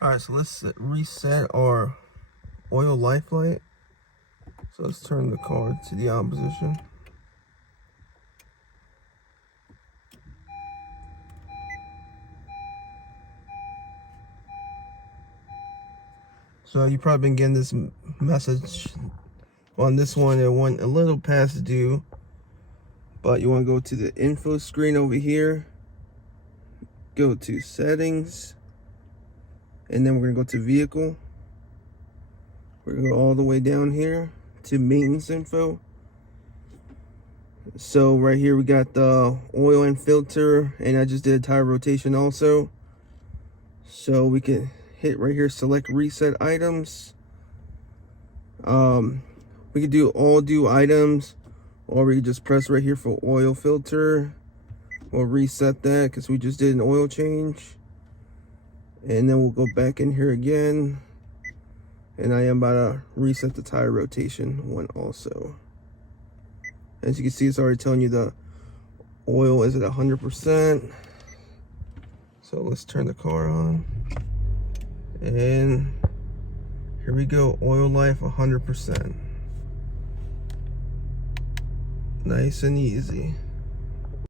Alright, so let's reset our oil life light. So let's turn the car to the on position. So you've probably been getting this message. On this one, it went a little past due, but you want to go to the info screen over here, go to settings, and then we're going to go to vehicle. We're going to go all the way down here to maintenance info. So right here we got the oil and filter, and I just did a tire rotation also. So we can hit right here, select reset items. We could do all due items, or we could just press right here for oil filter. We'll reset that because we just did an oil change. And then we'll go back in here again. And I am about to reset the tire rotation one also. As you can see, it's already telling you the oil is at 100%. So let's turn the car on. And here we go, oil life 100%. Nice and easy.